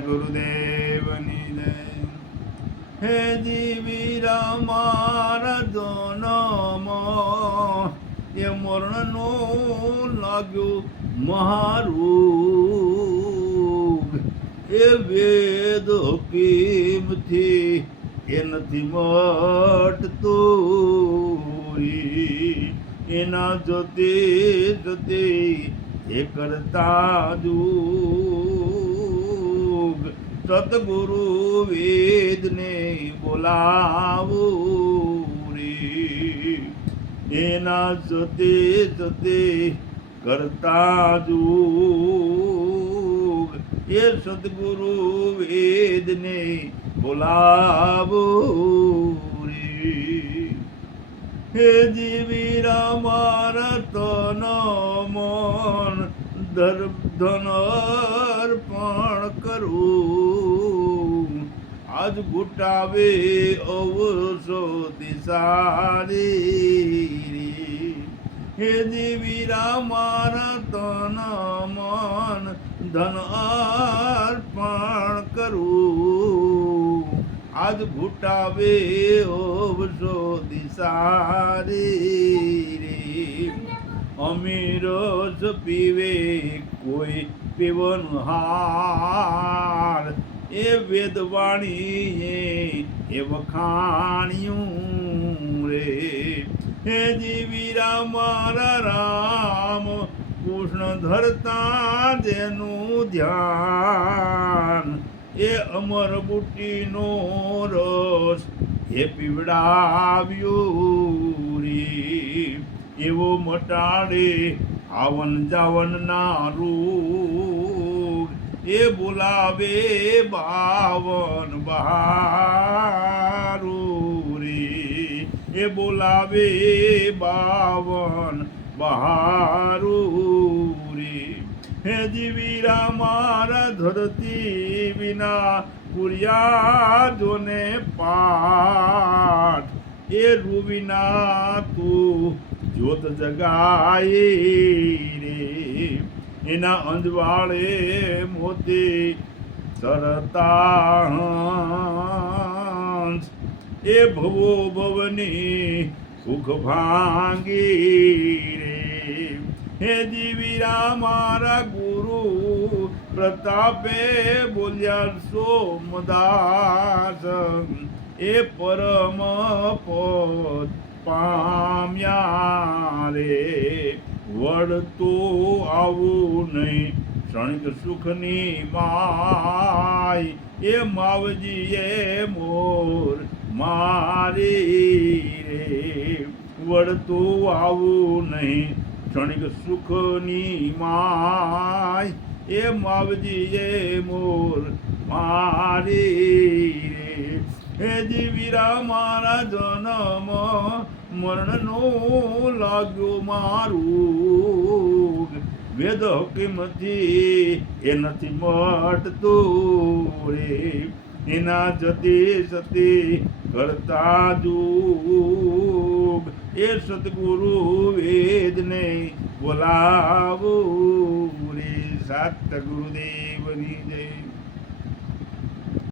ગુરુદેવની જય. હે જીવીરા મારા જન્મ એ મરણનો લાગ્યો મહારોગ. એ વેદ કેમથી એ નથી મટતો એના જોતે જોતે એ કરતા જોગ. સતગુરુ વેદને બોલાવો રે એના જોતે જોતે કરતા જોગ. એ સદગુરુ વેદને બોલાવો રે. હે જીવીરા મારા તન મન ધન અર્પણ કરું. આજ ઘૂટાવે અવસો દિશારી. હે જીવીરા મારા તન મન ધન અર્પણ કરું. આજ ઘૂટાવે અવસો દિશારી. અમીરસ પીવે કોઈ પીવન હાર. એ વેદવાણીએ એ વખાણ્યું રે. હે જીવીરા મારા રામ કૃષ્ણ ધરતા જેનું ધ્યાન. એ અમર બુટીનો રસ એ પીવડાવ્યો રે. એવો મટાડે આવન જાવનના રોગ. એ બોલાવે બાવન બહારો રે. એ બોલાવે બાવન બહારો રે. હે જીવીરા મારા ધરતી વિના પુર્યા જોને પાઠ. એ રૂવિના તું જ્યોત જગાય રે. એના અંજવાળે મોતી સરતા હંસ. એ ભવો ભવની સુખ ભાંગી રે. હે જીવીરા મારા ગુરુ પ્રતાપે બોલ્યા સોમદાસ. એ પરમ પદ પામ્યા રે. વળતું આવું નહીં ક્ષણિક સુખની માય. એ માવજીએ મોર મારી રે. વળતું આવું નહીં ક્ષણિક સુખની માય. એ માવજીએ મોર મારી રે. હે જીવીરા મારા જન્મ મરણનો લાગ્યો મારું. વેદ હકીમથી એ નથી મટતું રે. એના જતી સતી કરતા જોગ. એ સદગુરુ વેદને બોલાવો રે. સત ગુરુદેવની જય.